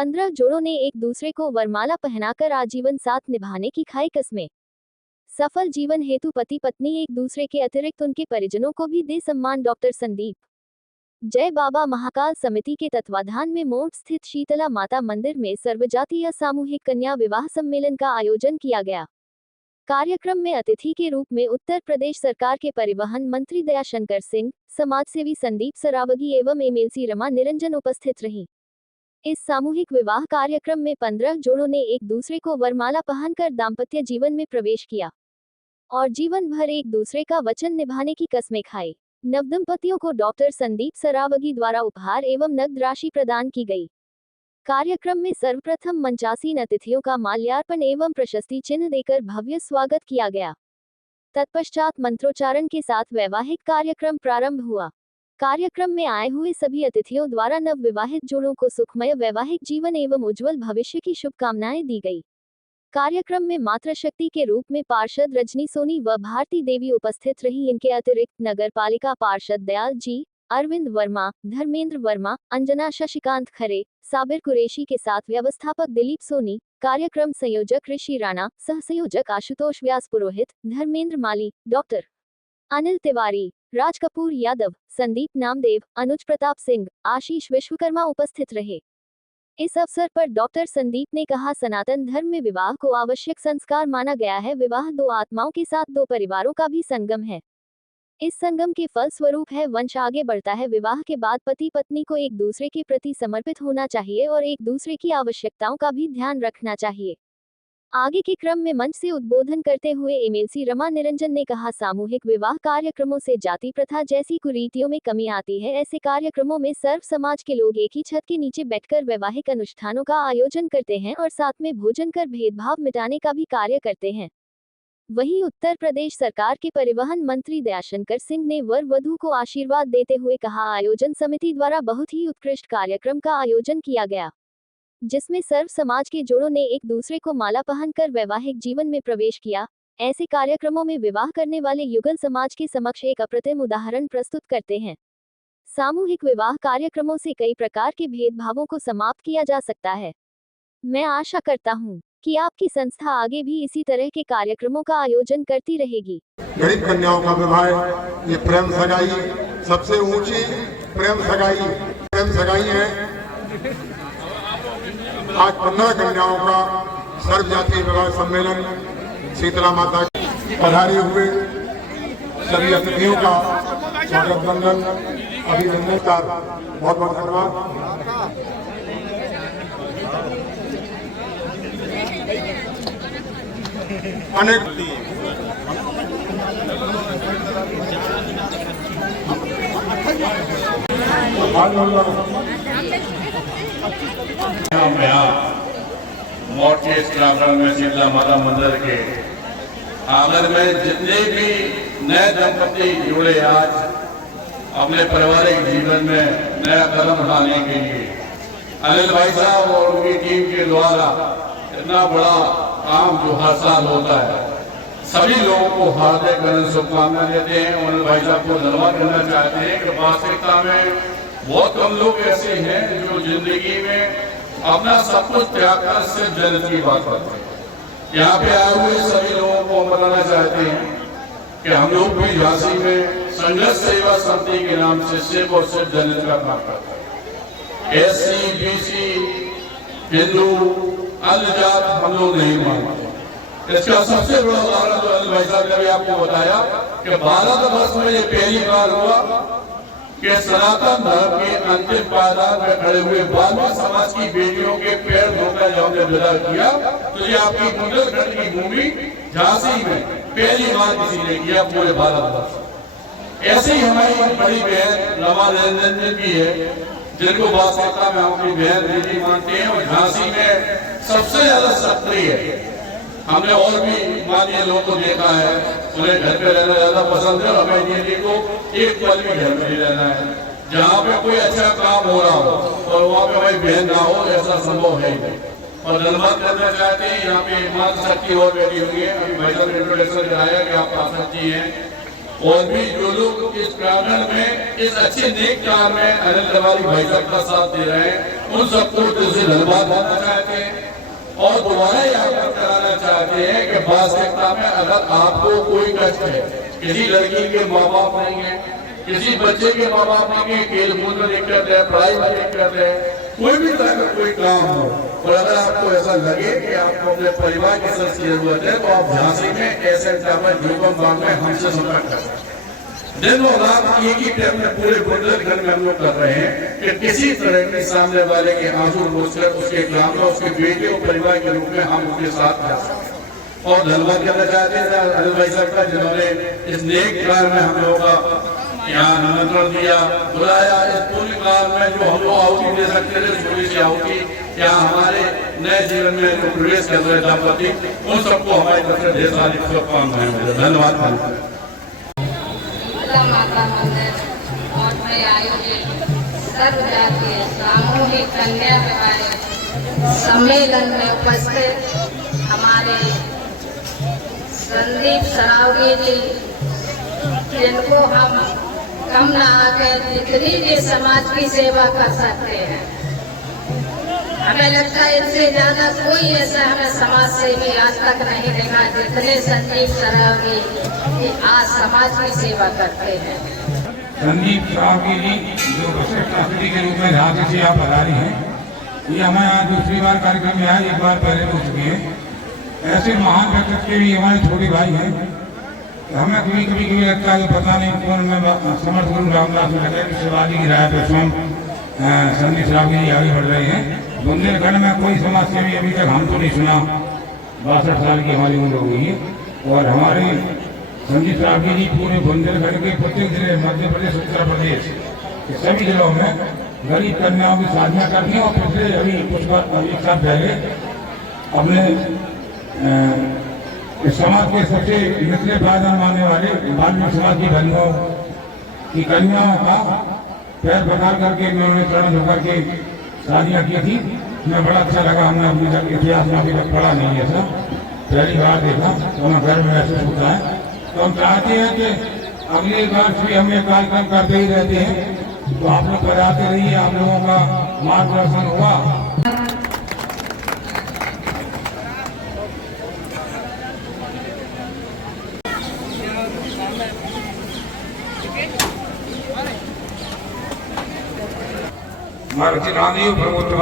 15 जोड़ों ने एक दूसरे को वरमाला पहनाकर आजीवन साथ निभाने की खाई कस्में। सफल जीवन हेतु पति पत्नी एक दूसरे के अतिरिक्त उनके परिजनों को भी दे सम्मान। डॉक्टर संदीप जय बाबा महाकाल समिति के तत्वाधान में मोट स्थित शीतला माता मंदिर में सर्वजातीय सामूहिक कन्या विवाह सम्मेलन का आयोजन किया गया। कार्यक्रम में अतिथि के रूप में उत्तर प्रदेश सरकार के परिवहन मंत्री दयाशंकर सिंह, समाजसेवी संदीप सरावगी एवं एमएलसी रमा निरंजन उपस्थित रहीं। इस सामूहिक विवाह कार्यक्रम में 15 जोड़ों ने एक दूसरे को वरमाला पहनकर दाम्पत्य जीवन में प्रवेश किया और जीवन भर एक दूसरे का वचन निभाने की कस्में खाई। नवदंपतियों को डॉक्टर संदीप सरावगी द्वारा उपहार एवं नकद राशि प्रदान की गई। कार्यक्रम में सर्वप्रथम मंचासीन अतिथियों का माल्यार्पण एवं प्रशस्ति चिन्ह देकर भव्य स्वागत किया गया। तत्पश्चात मंत्रोच्चारण के साथ वैवाहिक कार्यक्रम प्रारंभ हुआ। कार्यक्रम में आए हुए सभी अतिथियों द्वारा नव विवाहित जोड़ों को सुखमय वैवाहिक जीवन एवं उज्जवल भविष्य की शुभकामनाएं दी गई। कार्यक्रम में मातृशक्ति के रूप में पार्षद रजनी सोनी व भारती देवी उपस्थित रही। इनके अतिरिक्त नगर पालिका पार्षद दयाल जी, अरविंद वर्मा, धर्मेंद्र वर्मा, अंजना शशिकांत खरे, साबिर कुरैशी के साथ व्यवस्थापक दिलीप सोनी, कार्यक्रम संयोजक ऋषि राणा, सह संयोजक आशुतोष व्यास पुरोहित, धर्मेंद्र माली, डॉक्टर अनिल तिवारी, राज कपूर यादव, संदीप नामदेव, अनुज प्रताप सिंह, आशीष विश्वकर्मा उपस्थित रहे। इस अवसर पर डॉक्टर संदीप ने कहा, सनातन धर्म में विवाह को आवश्यक संस्कार माना गया है। विवाह दो आत्माओं के साथ दो परिवारों का भी संगम है। इस संगम के फल स्वरूप है वंश आगे बढ़ता है। विवाह के बाद पति पत्नी को एक दूसरे के प्रति समर्पित होना चाहिए और एक दूसरे की आवश्यकताओं का भी ध्यान रखना चाहिए। आगे के क्रम में मंच से उद्बोधन करते हुए एमएलसी रमा निरंजन ने कहा, सामूहिक विवाह कार्यक्रमों से जाति प्रथा जैसी कुरीतियों में कमी आती है। ऐसे कार्यक्रमों में सर्व समाज के लोग एक ही छत के नीचे बैठकर वैवाहिक अनुष्ठानों का आयोजन करते हैं और साथ में भोजन कर भेदभाव मिटाने का भी कार्य करते हैं। वहीं उत्तर प्रदेश सरकार के परिवहन मंत्री दयाशंकर सिंह ने वर वधू को आशीर्वाद देते हुए कहा, आयोजन समिति द्वारा बहुत ही उत्कृष्ट कार्यक्रम का आयोजन किया गया, जिसमें सर्व समाज के जोड़ों ने एक दूसरे को माला पहनकर वैवाहिक जीवन में प्रवेश किया। ऐसे कार्यक्रमों में विवाह करने वाले युगल समाज के समक्ष एक अप्रतिम उदाहरण प्रस्तुत करते हैं। सामूहिक विवाह कार्यक्रमों से कई प्रकार के भेदभावों को समाप्त किया जा सकता है। मैं आशा करता हूँ कि आपकी संस्था आगे भी इसी तरह के कार्यक्रमों का आयोजन करती रहेगी। गरीब कन्याओं का विवाह, ये प्रेम सगाई, सबसे ऊंची प्रेम सगाई है। आज 15 कन्याओं का सर्वजातीय विवाह सम्मेलन शीतला माता पधारे हुए सभी अतिथियों का स्वागत बंदन अभिनंदन का बहुत बहुत धन्यवाद। अनेक मोट के इस प्रांगण में शीतला माता मंदिर के आंगन में जितने भी नए दंपति जुड़े आज अपने पारिवारिक जीवन में नया कदम उठाने के लिए अनिल भाई साहब और उनकी टीम के द्वारा इतना बड़ा काम जो हर साल होता है, सभी लोगों को हार्दिक शुभकामनाएं देते हैं। अनिल भाई साहब को धन्यवाद करना चाहते हैं कि वास्तविकता में बहुत कम लोग ऐसे हैं जो जिंदगी में अपना सब कुछ त्याग कर सिर्फ जन्नत की बात करते हैं। यहाँ पे आए हुए सभी लोगों को बताना चाहते हैं कि हम लोग भी झांसी में संघर्ष सेवा समिति के नाम से सिर्फ और सिर्फ जन्नत का काम करते हैं। एससी, बीसी, हिंदू, अन्य जात हम लोग नहीं मानते। इसका सबसे बड़ा उदाहरण तो अनिल भाई साहब ने भी आपको बताया कि भारतवर्ष में ये पहली बार हुआ कि सनातन धर्म के अंतिम पायदान में खड़े हुए बालवा समाज की बेटियों के पैर धोकर जब हमने विदा किया, तो ये आपकी बुंदेलखंड की भूमि झांसी में पहली बार किसी ने किया पूरे भारतवर्ष। ऐसे ही हमारी बड़ी बहन रमा निरंजन भी है, जिनको वास्तविकता में हम अपनी बहन बेटी मानते हैं और झांसी में सबसे ज्यादा सक्रिय है। हमने और भी माननीय लोगों को देखा है, उन्हें घर पे रहना ज्यादा पसंद है और हमें ये को एक पल भी घर में नहीं रहना है। जहाँ पे कोई अच्छा काम हो रहा हो और वहाँ पे हमारी बहन ना हो, ऐसा संभव है ही नहीं। और धन्यवाद करना चाहते हैं, यहाँ पे मातृशक्ति और बैठी हुई है। अभी भाई साहब ने इंट्रोडक्शन कराया कि आप पार्षद हैं और भी जो लोग इस प्रांगण में इस अच्छे नेक काम में अनिल तिवारी भाई साहब का साथ दे रहे हैं, उन सबको दिल से धन्यवाद देना चाहते हैं और दोबारा याद कराना चाहते हैं कि वास्तविकता में अगर आपको कोई कष्ट है, किसी लड़की के माँ बाप नहीं है, किसी बच्चे के माँ बाप नहीं है, खेल कूद में दिक्कत है, पढ़ाई में दिक्कत है, कोई भी तरह का कोई काम हो, और अगर आपको ऐसा लगे कि आपको अपने परिवार की सख्त जरूरत है, तो आप झांसी में एसएन में हमसे संपर्क कर सकते हैं। दिन और रात एक ही टाइम में पूरे बुंदेलखंड में हम लोग कर रहे हैं कि किसी तरह के सामने वाले के आंसू पोंछकर उसके काम में उसके बेटे और परिवार के रूप में हम उनके साथ जा सकते। और धन्यवाद करना चाहते हैं अनिल भाई साहब का, जिन्होंने इस नेक कार्य में हम लोगों का यहाँ निमंत्रण दिया, बुलाया। इस पूरे कार्य में जो हम लोग आहुति दे सकते थे, थोड़ी सी आहुति यहाँ हमारे नए जीवन में जो प्रवेश कर रहे दंपति, उन सबको हमारी तरफ से ढेर सारी शुभकामनाएं। धन्यवाद। माता मंदिर और में आयोजित सर्व जातीय सामूहिक कन्या विवाह सम्मेलन में उपस्थित हमारे संदीप सरावगी जी, जिनको हम कम न आकर जितनी भी समाज की सेवा कर सकते हैं, हमें लगता है इनसे ज्यादा कोई ऐसा हमें समाज सेवी आज तक नहीं देखा जितने संदीप सरावगी आज समाज की सेवा करते हैं। संदीप सरावगी जी जो वरिष्ठ अतिथि के रूप में झांसी से आप पधारी हैं, ये हमें आज दूसरी बार कार्यक्रम में आए, एक बार पहले हो चुकी है। ऐसे महान व्यक्तित्व के भी हमारे छोटे भाई हैं। हमें कभी लगता है पता नहीं कौन में समर्थ गुरु रामदास में लगे शिवाजी की राय पर स्वयं संदीप सरावगी जी आगे बढ़ रहे हैं। बुंदेलखंड में कोई समाज सेवी अभी तक हम तो नहीं सुना। 62 साल की हमारी उम्र हो गई है और हमारे संदीप सरावगी जी पूरे बुंदेलखंड के प्रत्येक जिले, मध्य प्रदेश, उत्तर प्रदेश के सभी जिलों में गरीब कन्याओं की शादियाँ करती हैं। और पिछले अभी एक साल पहले अपने इस समाज के सबसे निचले पायदान मानने वाले बाल्मीकि समाज की बहनों की कन्याओं का पैर पकड़ करके उन्होंने चरण होकर के शादियाँ की थी। हमें बड़ा अच्छा लगा। हमने अपने इतिहास में अभी तक पढ़ा नहीं है, ऐसा पहली बार देखा, तो हमें घर में महसूस होता है। तो हम चाहते हैं कि अगले वर्ष भी हम ये कार्यक्रम करते ही रहते हैं, तो आप लोग कराते रहिए, आप लोगों का मार्गदर्शन हुआ। मारुति गांधी प्रभुत्व